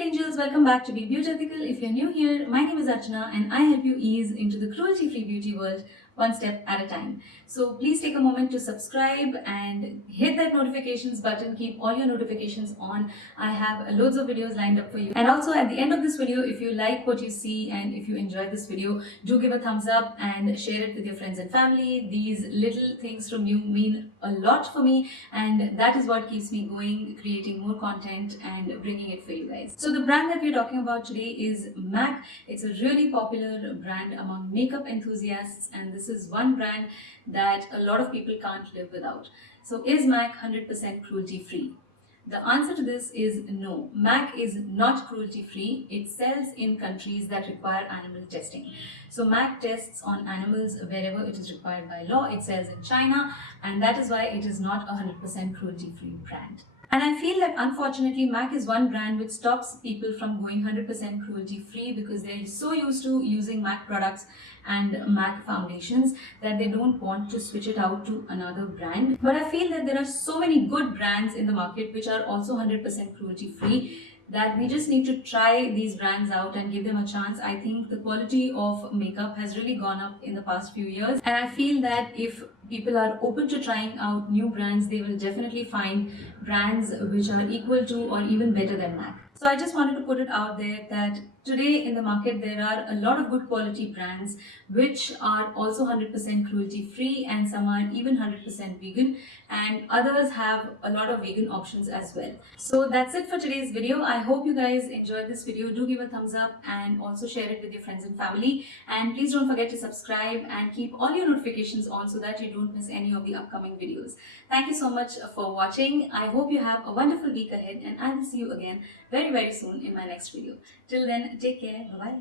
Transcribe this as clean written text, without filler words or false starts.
little angels, welcome back to Be Beautethical. If you're new here, my name is Archana and I help you ease into the cruelty-free beauty world one step at a time. So please take a moment to subscribe and hit that notifications button. Keep all your notifications on. I have loads of videos lined up for you. And also at the end of this video, if you like what you see and if you enjoyed this video, do give a thumbs up and share it with your friends and family. These little things from you mean a lot for me, and that is what keeps me going, creating more content and bringing it for you guys. So the brand that we're talking about today is MAC. It's a really popular brand among makeup enthusiasts, and this is one brand that a lot of people can't live without. So is MAC 100% cruelty free? The answer to this is no. MAC is not cruelty free. It sells in countries that require animal testing. So MAC tests on animals wherever it is required by law. It sells in China, and that is why it is not a 100% cruelty free brand. And I feel that unfortunately MAC is one brand which stops people from going 100% cruelty free because they're so used to using MAC products and MAC foundations that they don't want to switch it out to another brand. But I feel that there are so many good brands in the market which are also 100% cruelty free that we just need to try these brands out and give them a chance. I think the quality of makeup has really gone up in the past few years, and I feel that if people are open to trying out new brands, they will definitely find brands which are equal to or even better than MAC. So I just wanted to put it out there that today in the market there are a lot of good quality brands which are also 100% cruelty free, and some are even 100% vegan, and others have a lot of vegan options as well. So that's it for today's video. I hope you guys enjoyed this video. Do give a thumbs up and also share it with your friends and family, and please don't forget to subscribe and keep all your notifications on so that you don't miss any of the upcoming videos. Thank you so much for watching. I hope you have a wonderful week ahead, and I will see you again very soon in my next video. Till then, take care. Bye bye.